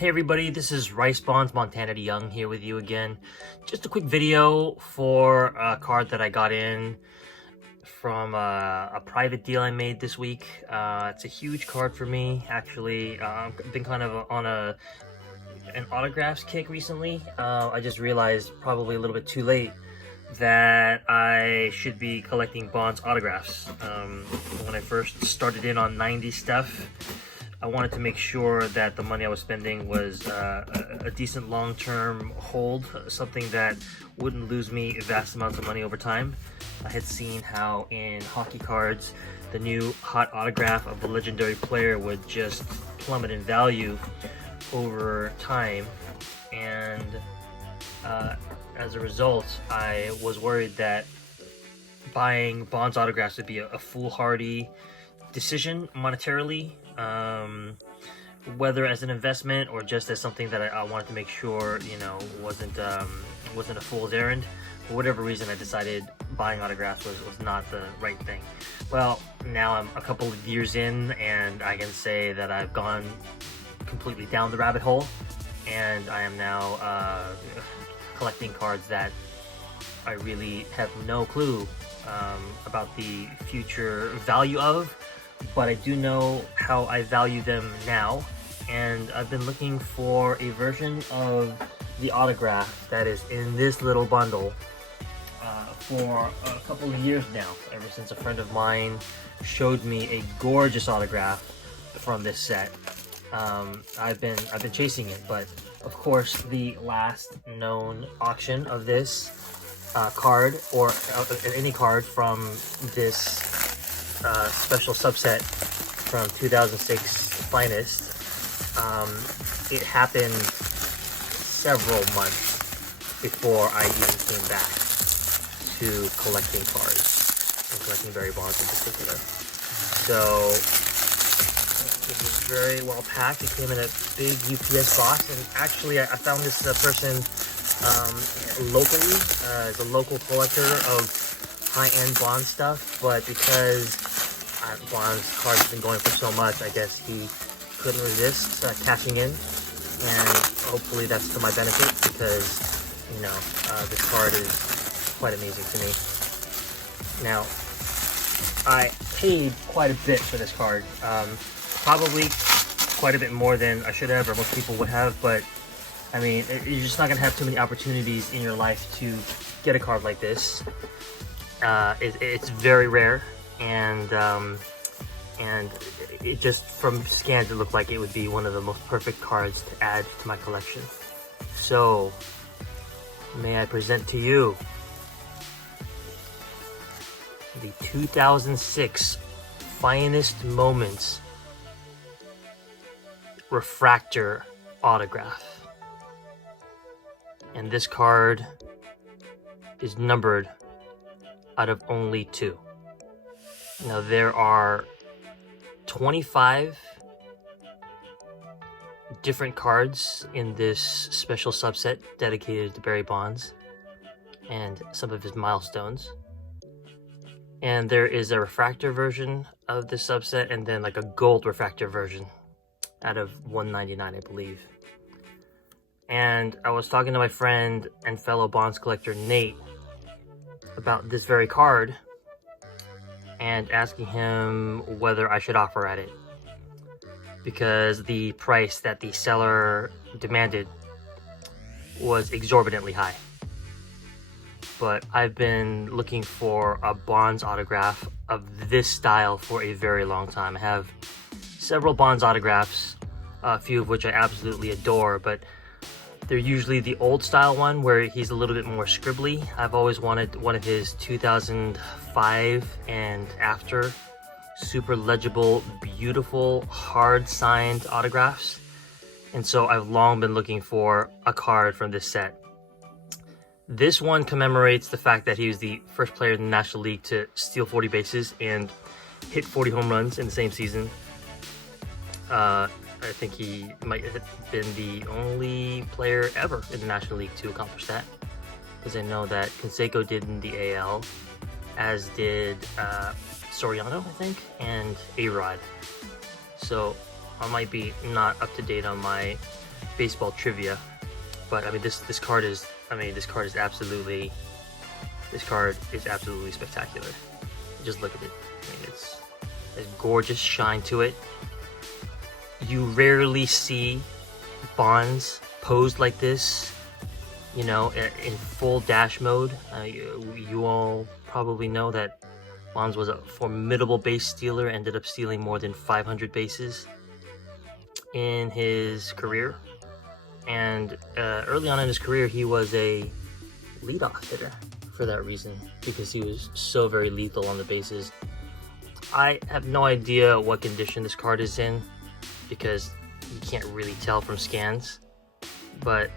Hey everybody, this is Rice Bonds Montana Young here with you again. Just a quick video for a card that I got in from a private deal I made this week. It's a huge card for me, actually. I've been kind of on an autographs kick recently. I just realized probably a little bit too late that I should be collecting Bonds autographs. When I first started in on 90 stuff, I wanted to make sure that the money I was spending was a decent long-term hold, something that wouldn't lose me vast amounts of money over time. I had seen how in hockey cards, the new hot autograph of the legendary player would just plummet in value over time, and as a result, I was worried that buying Bonds autographs would be a foolhardy decision monetarily, whether as an investment or just as something that I wanted to make sure, you know, wasn't a fool's errand. For whatever reason, I decided buying autographs was not the right thing. Well, now I'm a couple of years in, and I can say that I've gone completely down the rabbit hole, and I am now collecting cards that I really have no clue about the future value of, but I do know how I value them now, and I've been looking for a version of the autograph that is in this little bundle for a couple of years now, ever since a friend of mine showed me a gorgeous autograph from this set. I've been chasing it, but of course the last known auction of this card, or any card from this special subset from 2006 Finest, it happened several months before I even came back to collecting cards, and collecting Barry Bonds in particular. So it was very well packed. It came in a big UPS box, and actually I found this person locally, as a local collector of high-end Bond stuff, but because Bond's cards have been going for so much, I guess he couldn't resist cashing in, and hopefully that's to my benefit, because, you know, this card is quite amazing to me. Now, I paid quite a bit for this card, probably quite a bit more than I should have, or most people would have, but I mean, you're just not going to have too many opportunities in your life to get a card like this. It's very rare, and it just, from scans, it looked like it would be one of the most perfect cards to add to my collection. So, may I present to you the 2006 Finest Moments Refractor autograph. And this card is numbered out of only 2. Now, there are 25 different cards in this special subset dedicated to Barry Bonds and some of his milestones. And there is a refractor version of this subset, and then like a gold refractor version out of 199, I believe. And I was talking to my friend and fellow Bonds collector Nate about this very card, and asking him whether I should offer at it, because the price that the seller demanded was exorbitantly high. But I've been looking for a Bonds autograph of this style for a very long time. I have several Bonds autographs, a few of which I absolutely adore, but they're usually the old style one where he's a little bit more scribbly. I've always wanted one of his 2005 and after super legible, beautiful, hard signed autographs. And so I've long been looking for a card from this set. This one commemorates the fact that he was the first player in the National League to steal 40 bases and hit 40 home runs in the same season. I think he might have been the only player ever in the National League to accomplish that, because I know that Canseco did in the AL, as did Soriano, I think, and A-Rod. So I might be not up to date on my baseball trivia, but I mean this card is absolutely spectacular. Just look at it. I mean, it's a gorgeous shine to it. You rarely see Bonds posed like this, you know, in full dash mode. You all probably know that Bonds was a formidable base stealer, ended up stealing more than 500 bases in his career. And early on in his career, he was a leadoff hitter for that reason, because he was so very lethal on the bases. I have no idea what condition this card is in, because you can't really tell from scans, but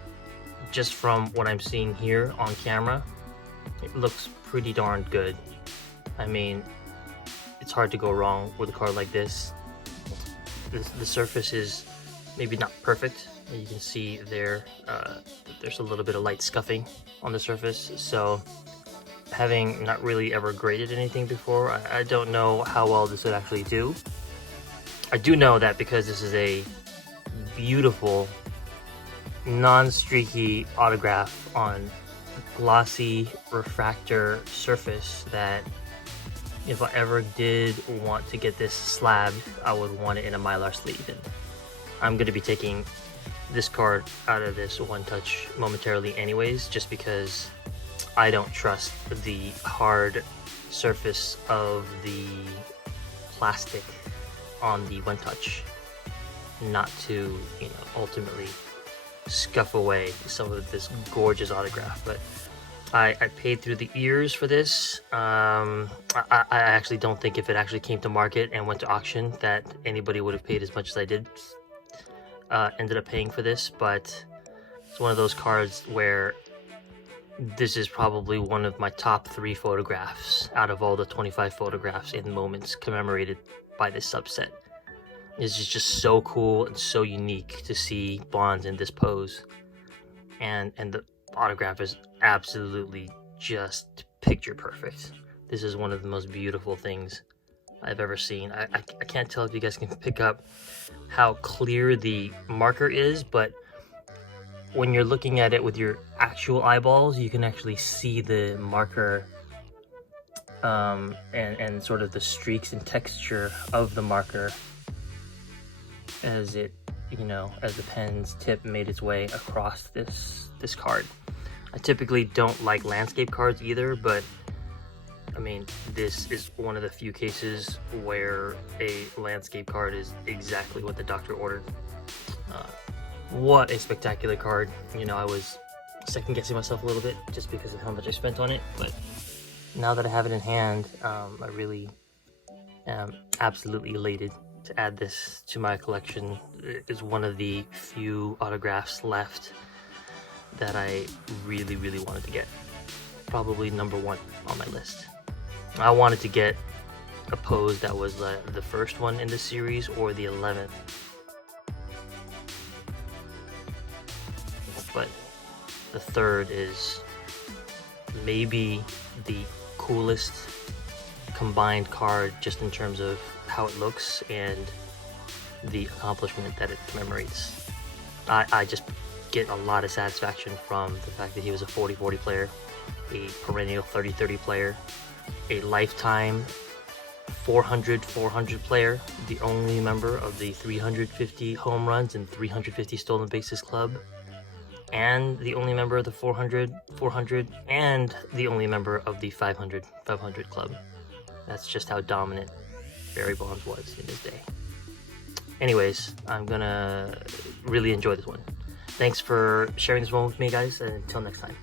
just from what I'm seeing here on camera, it looks pretty darn good. I mean, it's hard to go wrong with a card like this. The surface is maybe not perfect. You can see there, there's a little bit of light scuffing on the surface, so having not really ever graded anything before, I don't know how well this would actually do. I do know that because this is a beautiful, non-streaky autograph on glossy refractor surface, that if I ever did want to get this slabbed, I would want it in a Mylar sleeve. And I'm going to be taking this card out of this one touch momentarily anyways, just because I don't trust the hard surface of the plastic on the one touch not to, you know, ultimately scuff away some of this gorgeous autograph. But I paid through the ears for this. I actually don't think if it actually came to market and went to auction that anybody would have paid as much as I did. Ended up paying for this, but it's one of those cards where this is probably one of my top 3 photographs out of all the 25 photographs and moments commemorated by this subset. It's just so cool and so unique to see Bonds in this pose, and the autograph is absolutely just picture perfect. This is one of the most beautiful things I've ever seen. I can't tell if you guys can pick up how clear the marker is, but when you're looking at it with your actual eyeballs, you can actually see the marker and sort of the streaks and texture of the marker as it, you know, as the pen's tip made its way across this card. I typically don't like landscape cards either, but I mean, this is one of the few cases where a landscape card is exactly what the doctor ordered. What a spectacular card. You know, I was second guessing myself a little bit just because of how much I spent on it, but now that I have it in hand, I really am absolutely elated to add this to my collection. It is one of the few autographs left that I really wanted to get. Probably number 1 on my list. I wanted to get a pose that was the first one in the series or the 11th. But the third is maybe the coolest combined card, just in terms of how it looks and the accomplishment that it commemorates. I just get a lot of satisfaction from the fact that he was a 40-40 player, a perennial 30-30 player, a lifetime 400-400 player, the only member of the 350 home runs and 350 stolen bases club, and the only member of the 400-400, and the only member of the 500-500 club. That's just how dominant Barry Bonds was in his day. Anyways, I'm gonna really enjoy this one. Thanks for sharing this one with me, guys, and until next time.